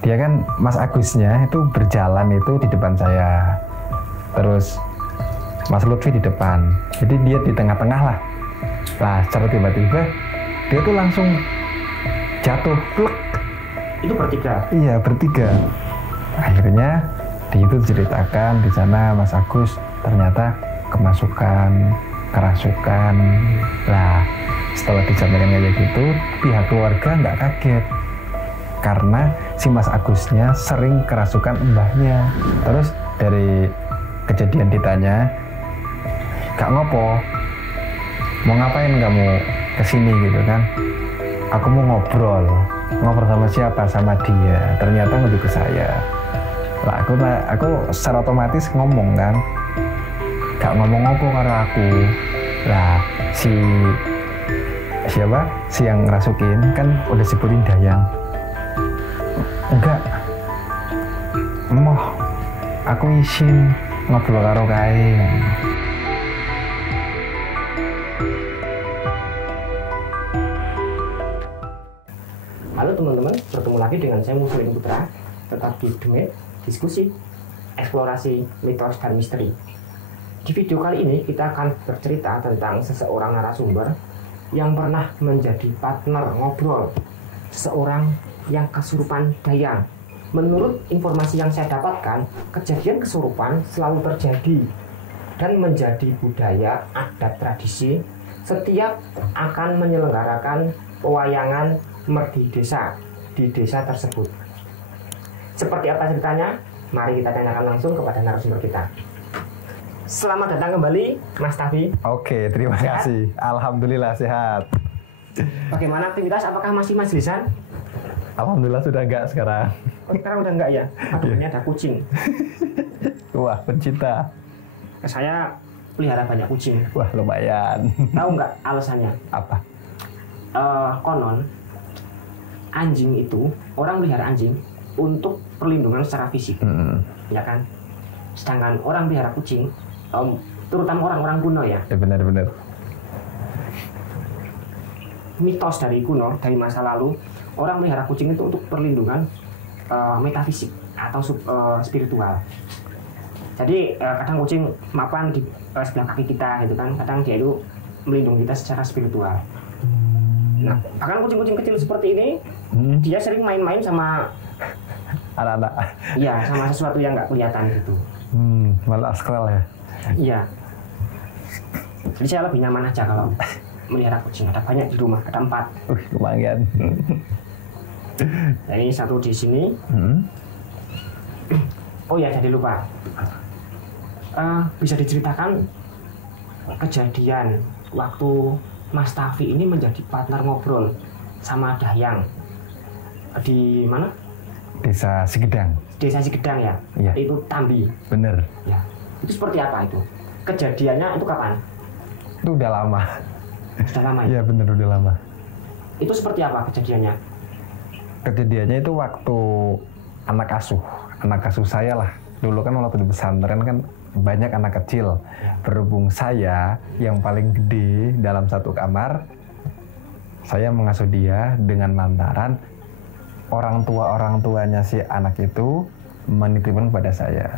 dia kan Mas Agusnya itu berjalan itu di depan saya, terus Mas Lutfi di depan, jadi dia di tengah-tengah lah. Nah secara tiba-tiba dia tuh langsung jatuh, plek. Itu bertiga? Iya bertiga. Akhirnya di itu diceritakan di sana Mas Agus ternyata kerasukan. Lah setelah disampaikan kayak gitu, pihak keluarga nggak kaget karena si Mas Agusnya sering kerasukan mbahnya. Terus dari kejadian ditanya, "Kak ngopo? Mau ngapain kamu kesini gitu kan?" "Aku mau ngobrol sama siapa?" "Sama dia." Ternyata ngadu ke saya. Lah aku secara otomatis ngomong kan, "Gak ngomong apa karo aku." Lah si yang ngerasukin kan udah sebutin Dayang. "Enggak, emoh, aku izin ngobrol karo kae." Halo teman-teman, bertemu lagi dengan saya Muslim Putra, tetap di Demit, diskusi, eksplorasi, mitos dan misteri. Di video kali ini kita akan bercerita tentang seseorang narasumber yang pernah menjadi partner ngobrol seseorang yang kesurupan Dayang. Menurut informasi yang saya dapatkan, kejadian kesurupan selalu terjadi dan menjadi budaya adat tradisi setiap akan menyelenggarakan pewayangan merdi desa di desa tersebut. Seperti apa ceritanya? Mari kita tanyakan langsung kepada narasumber kita. Selamat datang kembali, Mas Tafi. Oke, terima kasih. Alhamdulillah sehat. Bagaimana aktivitas? Apakah masih majlisan? Alhamdulillah sudah enggak sekarang. Oh, sekarang udah enggak ya? Aduh, ini ada kucing. Wah, pencinta. Saya pelihara banyak kucing. Wah, lumayan. Tahu nggak alasannya? Apa? Konon anjing itu, orang pelihara anjing untuk perlindungan secara fisik, ya kan? Sedangkan orang pelihara kucing, terutama orang-orang kuno ya. Ya benar-benar. Mitos dari kuno, dari masa lalu, orang pelihara kucing itu untuk perlindungan metafisik atau spiritual. Jadi kadang kucing mapan di sebelah kaki kita, gitu kan? Kadang dia itu melindungi kita secara spiritual. Nah, bahkan kucing-kucing kecil seperti ini, dia sering main-main sama anak-anak. Iya, sama sesuatu yang nggak kelihatan gitu. Malah askral ya. Iya. Jadi saya lebih nyaman aja kalau melihara kucing. Ada banyak di rumah, ada 4. Lumayan. Nah, ini satu di sini. Oh ya, jadi lupa. Bisa diceritakan kejadian waktu Mas Tafi ini menjadi partner ngobrol sama Dayang di mana? Desa Sigedang. Desa Sigedang ya? Iya. Itu Tambi. Bener. Ya. Itu seperti apa itu? Kejadiannya itu kapan? Itu udah lama. Sudah lama ya? Iya bener, udah lama. Itu seperti apa kejadiannya? Kejadiannya itu waktu anak asuh saya lah. Dulu kan waktu di pesantren kan banyak anak kecil. Ya. Berhubung saya yang paling gede dalam satu kamar, saya mengasuh dia dengan lantaran orang tuanya si anak itu menitipkan kepada saya.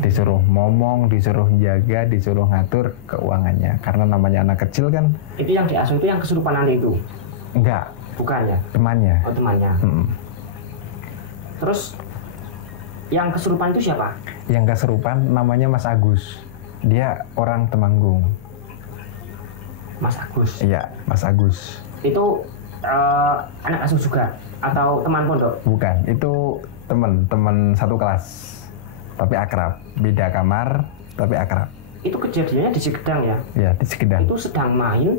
Disuruh ngomong, disuruh jaga, disuruh ngatur keuangannya. Karena namanya anak kecil kan. Itu yang diasuh itu yang kesurupan nanti itu? Enggak. Bukan ya? Temannya. Oh, temannya. Terus yang kesurupan itu siapa? Yang kesurupan namanya Mas Agus. Dia orang Temanggung. Mas Agus? Iya, Mas Agus. Itu anak asuh juga? Atau teman pondok? Bukan, itu teman satu kelas. Tapi akrab. Beda kamar, tapi akrab. Itu kejadiannya di Sigedang ya? Iya, di Sigedang. Itu sedang main,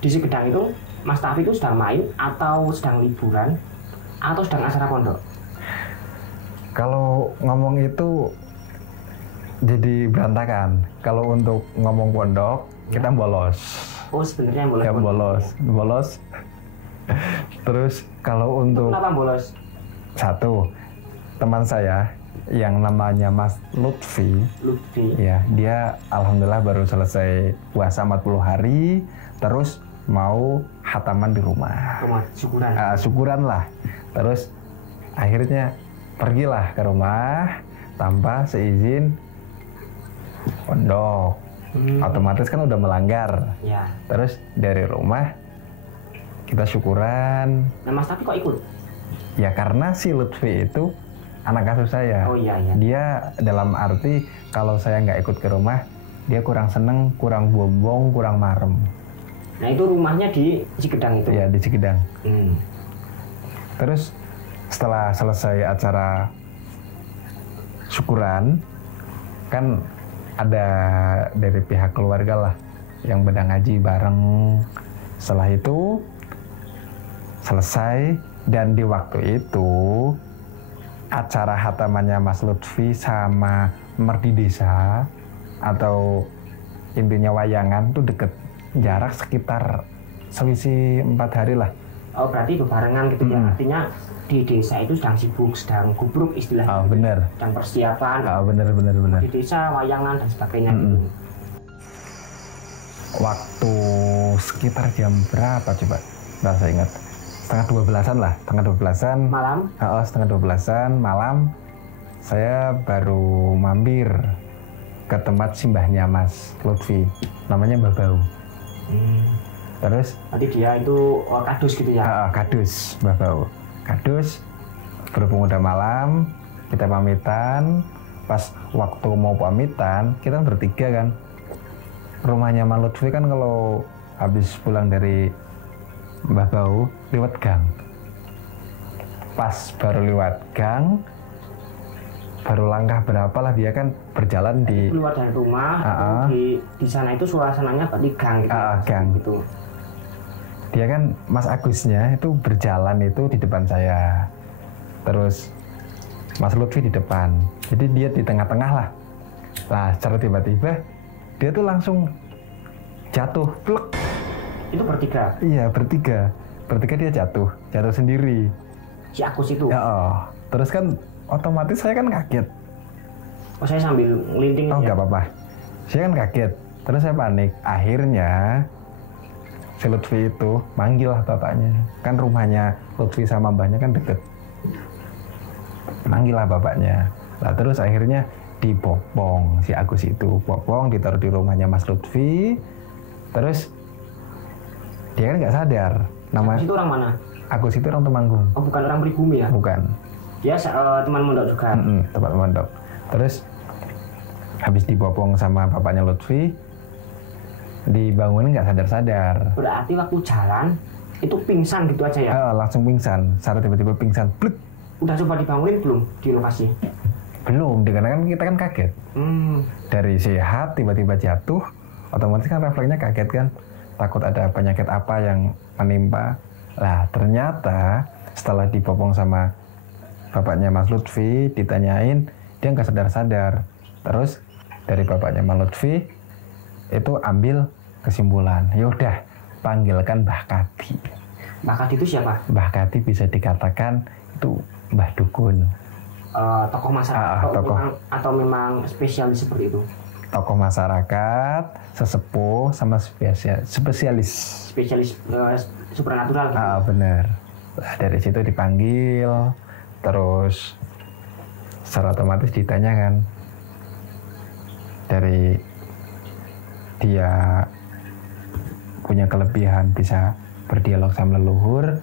di Sigedang itu Mas Tafi itu sedang main atau sedang liburan atau sedang acara pondok? Kalau ngomong itu jadi berantakan. Kalau untuk ngomong pondok, kita bolos. Oh, sebenarnya boleh. Ya bolos. Terus kalau untuk kenapa bolos? Satu, teman saya yang namanya Mas Lutfi, ya dia alhamdulillah baru selesai puasa 40 hari, terus mau khataman di rumah. Syukuran. Syukuran lah. Terus Akhirnya pergilah ke rumah tanpa seizin pondok. Otomatis kan udah melanggar. Ya. Terus dari rumah kita syukuran. Nah Mas tapi kok ikut? Ya karena si Lutfi itu anak asuh saya. Oh iya iya. Dia dalam arti kalau saya nggak ikut ke rumah, dia kurang seneng, kurang bombong, kurang marem. Nah itu rumahnya di Cikidang itu? Ya di Cikidang. Hmm. Terus setelah selesai acara syukuran, kan ada dari pihak keluarga lah yang bedah ngaji bareng. Setelah itu selesai, dan di waktu itu acara hatamannya Mas Lutfi sama Merdi Desa atau intinya wayangan tuh deket, jarak sekitar selisih 4 hari lah. Oh berarti bebarengan gitu ya, artinya di desa itu sedang sibuk, sedang gubruk istilahnya. Oh bener. Dan persiapan. Oh bener. Di desa, wayangan dan sebagainya gitu. Waktu sekitar jam berapa coba? Nggak saya ingat. Setengah 12-an lah, setengah 12-an. Malam? Setengah 12-an malam. Saya baru mampir ke tempat simbahnya Mas Lutfi, namanya Mbah Bau. Terus nanti dia itu kadus gitu ya? Kadus, Mbah Bau. Kadus, berhubung udah malam, kita pamitan. Pas waktu mau pamitan, kita bertiga kan. Rumahnya Mas Lutfi kan kalau habis pulang dari Mbah Bau, lewat gang. Pas baru lewat gang, baru langkah berapa lah dia kan berjalan di keluar dari rumah, di sana itu suasananya di gang gitu. Gang gitu. Dia kan Mas Agusnya itu berjalan itu di depan saya, terus Mas Lutfi di depan, jadi dia di tengah-tengah lah. Nah secara tiba-tiba dia tuh langsung jatuh, plek. Itu bertiga? Iya bertiga dia jatuh sendiri. Si Agus itu? Terus kan otomatis saya kan kaget. Oh saya sambil ngelinting. Oh nggak apa-apa. Saya kan kaget. Terus saya panik. Akhirnya si Lutfi itu manggil lah bapaknya. Kan rumahnya Lutfi sama mbahnya kan deket. Manggil lah bapaknya. Nah terus akhirnya dibopong si Agus itu. Bopong ditaruh di rumahnya Mas Lutfi. Terus dia kan nggak sadar. Agus itu orang mana? Agus itu orang Temanggung. Oh bukan orang Pribumi ya? Bukan. Dia teman mondok juga? Teman mondok. Terus habis dibopong sama bapaknya Lutfi, dibangunin nggak sadar-sadar. Berarti waktu jalan itu pingsan gitu aja ya? Langsung pingsan. Secara tiba-tiba pingsan. Blek. Udah coba dibangunin belum di lokasi? Belum, dikarenakan kita kan kaget. Dari sehat tiba-tiba jatuh, otomatis kan refleksnya kaget kan. Takut ada penyakit apa yang menimpa. Lah ternyata setelah dibopong sama bapaknya Mas Lutfi, ditanyain, dia nggak sadar-sadar. Terus dari bapaknya Mas Lutfi itu ambil kesimpulan, yaudah panggilkan Mbah Kadi. Mbah Kadi itu siapa? Mbah Kadi bisa dikatakan itu Mbah Dukun. Tokoh masyarakat atau memang spesialis seperti itu? Tokoh masyarakat, sesepuh, sama spesialis. Spesialis supranatural gitu? Bener. Nah, dari situ dipanggil, terus secara otomatis ditanyakan dari dia punya kelebihan bisa berdialog sama leluhur.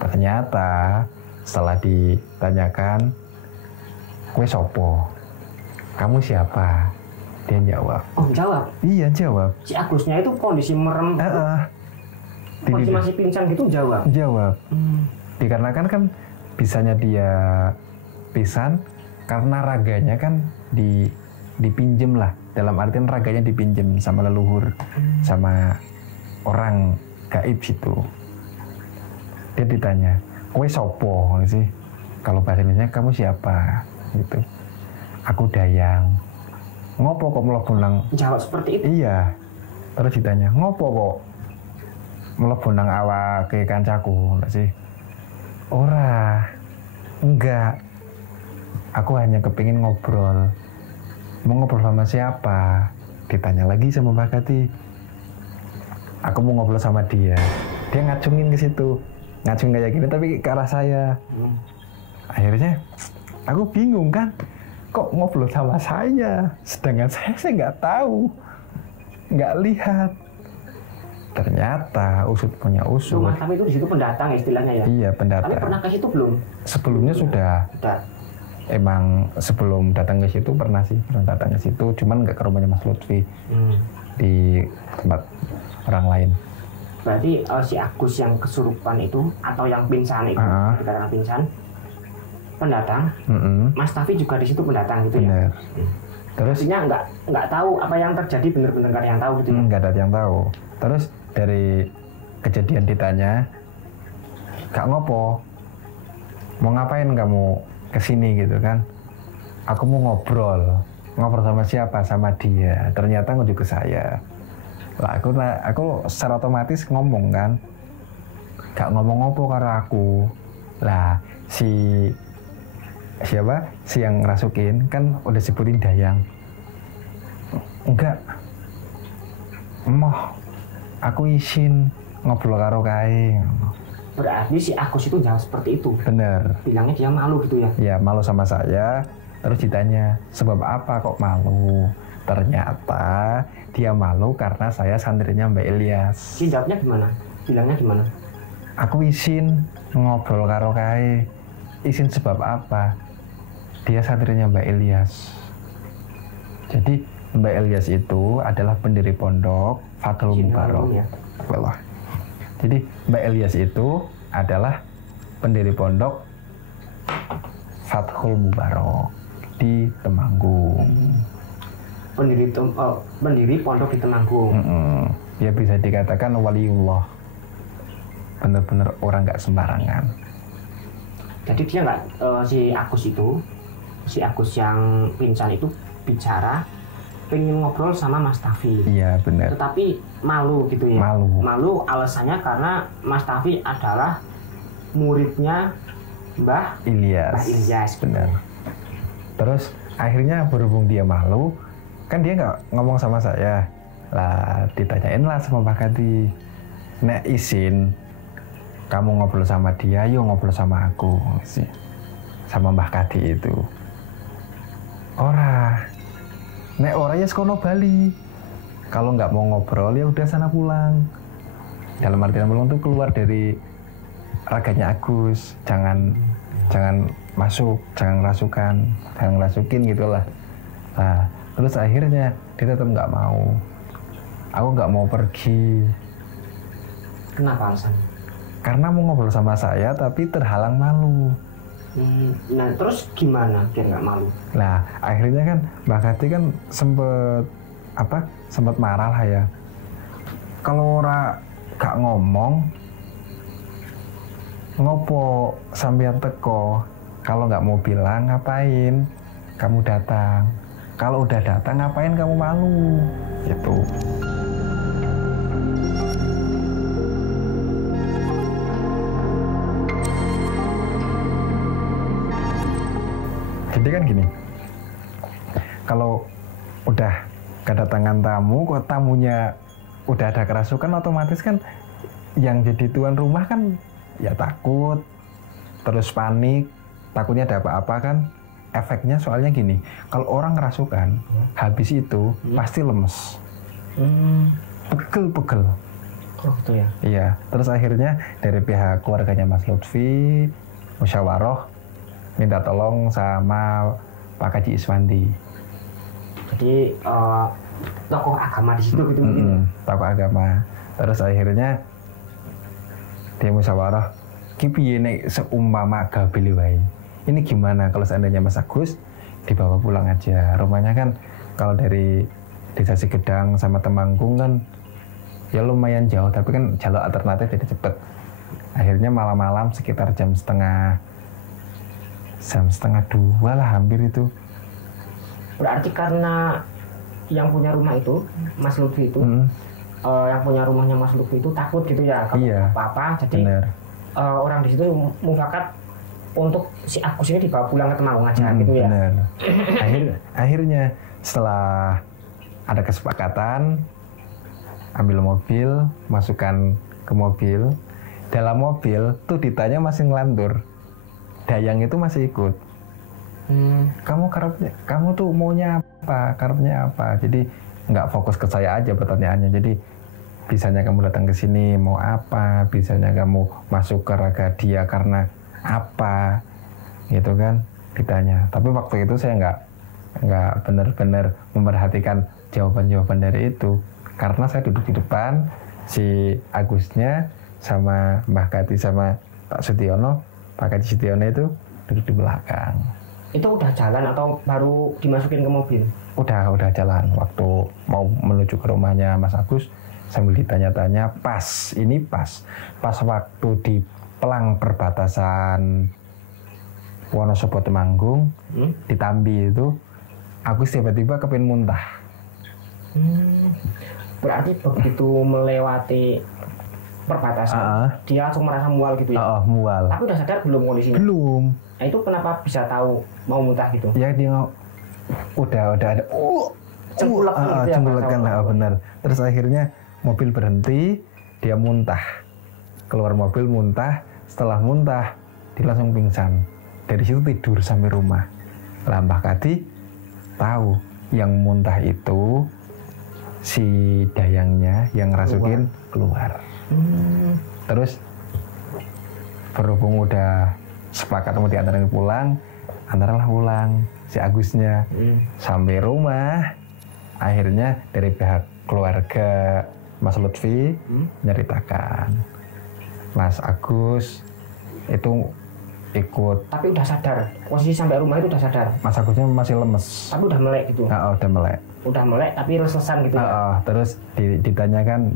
Ternyata setelah ditanyakan, "Kowe sopo? Kamu siapa?" Dia jawab. Oh jawab? Iya jawab. Si Agusnya itu kondisi merem, kondisi masih pingsan gitu jawab? Jawab. Dikarenakan kan bisanya dia pingsan karena raganya kan dipinjem lah. Dalam artian raganya dipinjem sama leluhur, sama orang gaib situ. Dia ditanya, "Kowe sopo sih?" Kalau bahasa Indonesia, "Kamu siapa?" Gitu. "Aku Dayang." "Ngopo kok mlebu nang?" Jawab seperti itu? Iya. Terus ditanya, "Ngopo kok mlebu nang awake kancaku?" Sih. "Ora. Enggak. Aku hanya kepingin ngobrol." "Mau ngobrol sama siapa?" Ditanya lagi sama Mbak Kati. "Aku mau ngobrol sama dia." Dia ngacungin ke situ. Ngacung kayak gini tapi ke arah saya. Akhirnya aku bingung kan, kok ngobrol sama saya, sedangkan saya nggak tahu, nggak lihat. Ternyata usut punya usut. Mas Tafi itu di situ pendatang istilahnya ya? Iya, pendatang. Tapi pernah ke situ belum? Sebelumnya sudah. Emang sebelum datang ke situ pernah datang ke situ, cuman nggak ke rumahnya Mas Lutfi, di tempat orang lain. Berarti si Agus yang kesurupan itu atau yang pingsan itu, dikatakan pingsan, pendatang. Mas Tafi juga di situ pendatang gitu. Bener. Ya. Terus artinya nggak tahu apa yang terjadi, bener-bener nggak ada yang tahu gitu. Nggak ada yang tahu. Terus dari kejadian ditanya, "Kak ngopo? Mau ngapain kamu kesini gitu kan?" "Aku mau ngobrol." "Ngobrol sama siapa?" "Sama dia." Ternyata ngujuk ke saya. Lah aku secara otomatis ngomong kan, "Gak ngomong ngopo karo aku." Lah si yang ngerasukin kan udah sebutin Dayang. "Enggak, emoh, aku izin ngobrol karo kae." Berarti si Agus itu jawab seperti itu. Bener. Bilangnya dia malu gitu ya? Ya, malu sama saya. Terus ditanya, sebab apa kok malu? Ternyata dia malu karena saya santrinya Mbak Ilyas. Si jawabnya gimana? Bilangnya gimana? "Aku izin ngobrol karo kae." "Izin sebab apa?" "Dia santrinya Mbak Ilyas." Jadi Mbak Ilyas itu adalah pendiri pondok Fathul Mubarok. Ya? Jadi Mbak Ilyas itu adalah pendiri pondok Fathul Mubarok di Temanggung. Pendiri pondok di Temanggung. Ya bisa dikatakan waliullah. Bener-bener orang nggak sembarangan. Jadi dia nggak si Agus yang pingsan itu bicara, pengen ngobrol sama Mas Tafi. Iya benar. Tetapi malu gitu ya. Malu alasannya karena Mas Tafi adalah muridnya Mbah Ilyas. Benar. Terus akhirnya berhubung dia malu, kan dia nggak ngomong sama saya. Lah ditanyain lah sama Mbah Kadi, "Nek izin kamu ngobrol sama dia, yuk ngobrol sama aku sih." Sama Mbah Kadi itu. Nek ora ya sekono Bali. Kalau nggak mau ngobrol ya udah sana pulang. Dalam artian pulang tuh keluar dari raganya Agus. Jangan masuk, jangan ngerasukin gitulah. Nah, terus akhirnya dia tetap nggak mau. Aku nggak mau pergi. Kenapa alasannya? Karena mau ngobrol sama saya tapi terhalang malu. Nah terus gimana biar nggak malu? Nah akhirnya kan Mbak Kati kan sempet marah lah ya. Kalau ora gak ngomong, ngopo sampean teko? Kalau nggak mau bilang ngapain kamu datang? Kalau udah datang ngapain kamu malu? Gitu. Jadi kan gini, kalau udah kedatangan tamu, kok tamunya udah ada kerasukan, otomatis kan yang jadi tuan rumah kan ya takut, terus panik, takutnya ada apa-apa kan. Efeknya soalnya gini, kalau orang kerasukan, habis itu pasti lemes, pegel. Oh gitu ya? Iya, terus akhirnya dari pihak keluarganya Mas Lutfi, musyawarah, minta tolong sama Pak Kaji Iswandi. Jadi tokoh agama di situ gitu. Tokoh agama. Terus akhirnya dia musyawarah, ki piye nek seumpama gabili wae. Ini gimana kalau seandainya Mas Agus dibawa pulang aja. Rumahnya kan kalau dari Desa Sigedang sama Temanggung kan ya lumayan jauh, tapi kan jalur alternatif jadi cepet. Akhirnya malam-malam sekitar jam setengah 2 lah hampir itu. Berarti karena yang punya rumah itu Mas Lutfi itu yang punya rumahnya Mas Lutfi itu takut gitu ya kalau apa-apa, jadi orang di situ mufakat untuk si Agus ini dibawa pulang ke Temanggung aja gitu ya. Bener. Akhirnya setelah ada kesepakatan, ambil mobil, masukkan ke mobil. Dalam mobil tuh ditanya masih ngelantur, Dayang itu masih ikut. Kamu tuh maunya apa, karepnya apa. Jadi nggak fokus ke saya aja pertanyaannya. Jadi bisanya kamu datang ke sini mau apa, bisanya kamu masuk ke raga dia karena apa, gitu kan ditanya. Tapi waktu itu saya nggak benar-benar memperhatikan jawaban-jawaban dari itu, karena saya duduk di depan, si Agusnya sama Mbah Kati sama Pak Kati Sutyono itu duduk di belakang. Itu udah jalan atau baru dimasukin ke mobil? Udah jalan. Waktu mau menuju ke rumahnya Mas Agus, sambil ditanya-tanya, pas waktu di pelang perbatasan Wonosobo Temanggung, di Tambi itu, Agus tiba-tiba kepin muntah. Berarti begitu melewati perbatasan, dia langsung merasa mual gitu ya? Mual. Tapi udah sadar belum kondisinya? Belum. Nah itu kenapa bisa tahu mau muntah gitu? Ya dia udah ada cembulakan lah, benar. Terus akhirnya mobil berhenti, dia muntah, keluar mobil muntah. Setelah muntah dia langsung pingsan. Dari situ tidur sampai rumah. Lah Mbah Kati tahu yang muntah itu si Dayangnya yang ngerasukin keluar. Terus berhubung udah sepakat mau diantarin pulang, antaralah pulang si Agusnya. Sampai rumah, akhirnya dari pihak keluarga Mas Lutfi nyeritakan Mas Agus itu ikut. Tapi udah sadar, posisi sampai rumah itu udah sadar? Mas Agusnya masih lemes. Tapi udah melek gitu? Udah melek. Udah melek tapi lesesan gitu ya? Terus ditanyakan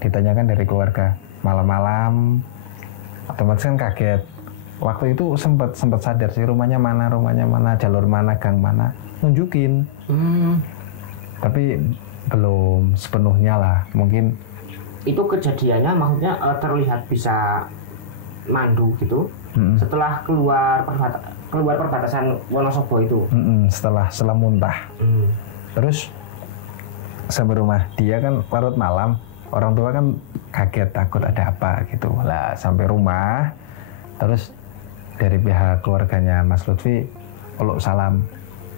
ditanyakan dari keluarga malam-malam, otomatis kan kaget. Waktu itu sempat sadar sih, rumahnya mana, jalur mana, gang mana, nunjukin. Tapi belum sepenuhnya lah, mungkin. Itu kejadiannya maksudnya terlihat bisa mandu gitu setelah keluar perbatasan Wonosobo itu. Setelah muntah. Terus sampai rumah dia kan larut malam, orang tua kan kaget takut ada apa gitu lah. Sampai rumah terus dari pihak keluarganya Mas Lutfi peluk salam,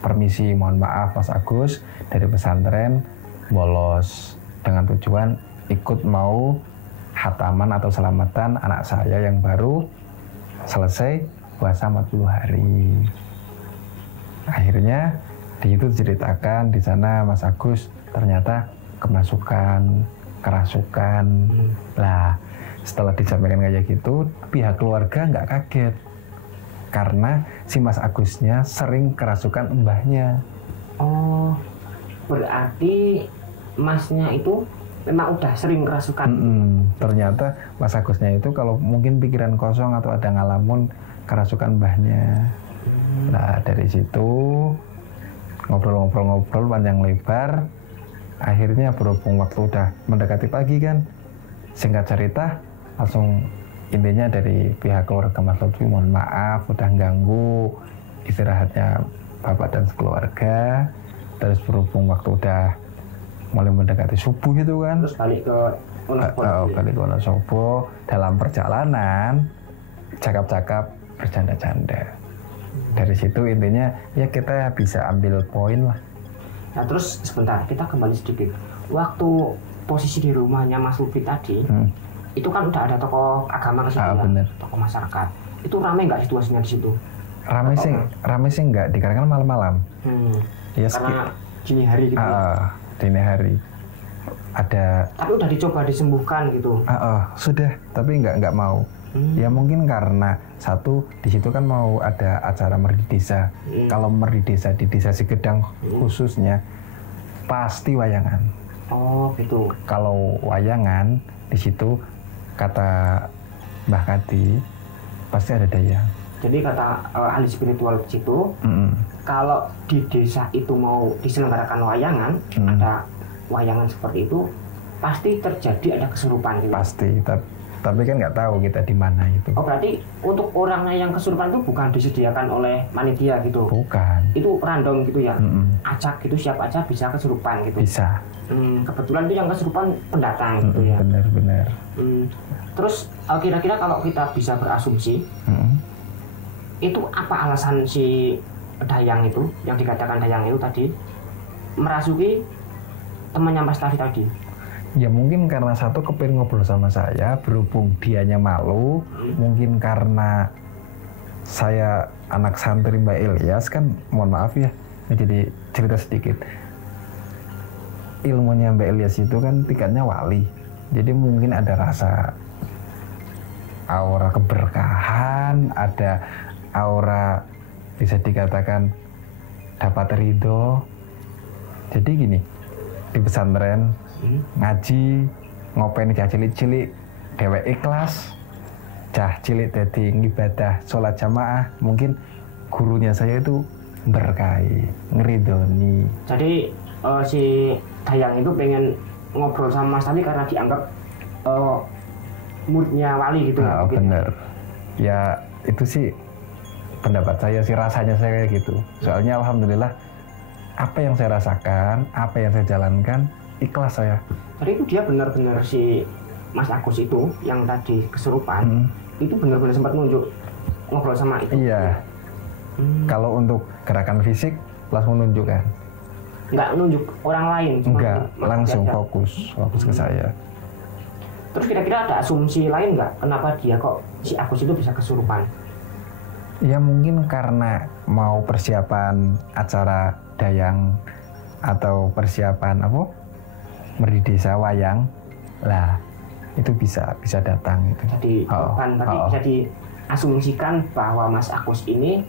permisi mohon maaf Mas Agus dari pesantren bolos dengan tujuan ikut mau khataman atau selamatan anak saya yang baru selesai puasa 40 hari. Akhirnya di situ diceritakan di sana Mas Agus ternyata kerasukan. Lah setelah disampaikan kayak gitu, pihak keluarga nggak kaget karena si Mas Agusnya sering kerasukan mbahnya. Oh, berarti masnya itu memang udah sering kerasukan. Ternyata Mas Agusnya itu kalau mungkin pikiran kosong atau ada ngalamun kerasukan mbahnya. Nah dari situ ngobrol panjang lebar. Akhirnya berhubung waktu udah mendekati pagi kan, singkat cerita langsung intinya dari pihak keluarga Mas Lutfi mohon maaf udah ganggu istirahatnya bapak dan keluarga. Terus berhubung waktu udah mulai mendekati subuh itu kan, terus balik ke Wonosobo. Dalam perjalanan cakap-cakap bercanda-canda. Dari situ intinya ya kita bisa ambil poin lah. Nah terus sebentar kita kembali sedikit. Waktu posisi di rumahnya Mas Lutfi tadi, itu kan udah ada tokoh agama ke situ ya, tokoh masyarakat. Itu ramai nggak situasinya di situ? Ramai sih nggak, dikarenakan malam-malam. Ya, karena dini hari gitu. Dini hari ada. Tapi udah dicoba disembuhkan gitu. Sudah, tapi nggak mau. Ya mungkin karena satu di situ kan mau ada acara merdi desa. Kalau merdi desa di desa Sigedang khususnya pasti wayangan. Oh gitu. Kalau wayangan di situ kata Mbah Kati pasti ada dayang. Jadi kata ahli spiritual di situ, kalau di desa itu mau diselenggarakan wayangan, ada wayangan seperti itu, pasti terjadi ada kesurupan gitu. Pasti. Tapi kan nggak tahu kita di mana itu. Oh berarti untuk orangnya yang kesurupan itu bukan disediakan oleh panitia gitu? Bukan. Itu random gitu ya? Acak gitu, siapa aja bisa kesurupan gitu? Bisa. Kebetulan itu yang kesurupan pendatang gitu ya? Bener-bener. Terus kira-kira kalau kita bisa berasumsi, itu apa alasan si Dayang itu, yang dikatakan Dayang itu tadi, merasuki temannya Mas tadi? Ya mungkin karena satu kepingin ngobrol sama saya, berhubung dianya malu, mungkin karena saya anak santri Mbak Ilyas kan, mohon maaf ya, jadi cerita sedikit. Ilmunya Mbak Ilyas itu kan tingkatnya wali, jadi mungkin ada rasa aura keberkahan, ada aura bisa dikatakan dapat ridho. Jadi gini, di pesantren ngaji ngopeni cah cilik-cilik dewek ikhlas, cah cilik dadi ngibadah sholat jamaah, mungkin gurunya saya itu berkahi ngeridoni. Jadi si Dayang itu pengen ngobrol sama Mas tadi karena dianggap moodnya wali gitu. Bener ya, itu sih pendapat saya sih, rasanya saya kayak gitu. Soalnya alhamdulillah apa yang saya rasakan, apa yang saya jalankan, ikhlas saya. Jadi itu dia benar-benar si Mas Agus itu yang tadi kesurupan, itu benar-benar sempat nunjuk ngobrol sama itu. Iya. Kalau untuk gerakan fisik langsung nunjukkan. Nggak nunjuk orang lain? Enggak, langsung fokus ke saya. Terus kira-kira ada asumsi lain nggak? Kenapa dia kok si Agus itu bisa kesurupan? Ya mungkin karena mau persiapan acara Dayang atau persiapan Merdi Desa Wayang lah, itu bisa datang itu. Jadi korban tadi bisa diasumsikan bahwa Mas Agus ini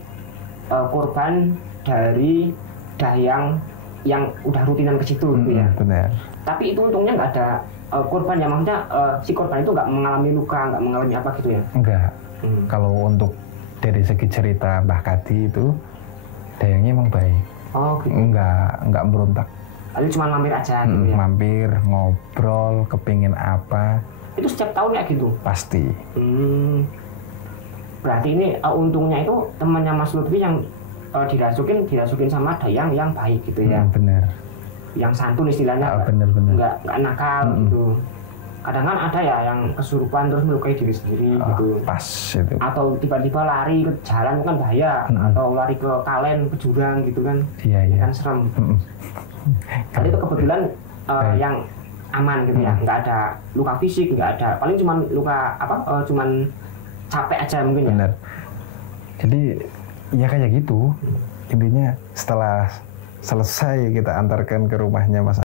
korban dari Dayang yang udah rutinan ke situ gitu ya. Benar. Tapi itu untungnya nggak ada korban ya, maksudnya si korban itu nggak mengalami luka, nggak mengalami apa gitu ya? Enggak. Kalau untuk dari segi cerita Mbah Kadi itu Dayangnya emang baik. Oh gitu. Enggak berontak. Lalu cuma mampir aja gitu ya? Mampir, ngobrol, kepingin apa. Itu setiap tahun ya gitu? Pasti. Berarti ini untungnya itu temannya Mas Lutfi yang dirasukin sama Dayang yang baik gitu ya? Bener. Yang santun istilahnya, bener. Nggak nakal gitu. Kadang kan ada ya yang kesurupan terus melukai diri sendiri gitu. Pas itu. Atau tiba-tiba lari ke jalan kan bahaya, atau lari ke kalen, ke jurang gitu kan. Iya. Kan serem. Tapi itu kebetulan yang aman gitu ya, nggak ada luka fisik, nggak ada, paling cuma luka cuman capek aja mungkin ya. Bener. Jadi ya kayak gitu. Intinya setelah selesai kita antarkan ke rumahnya Mas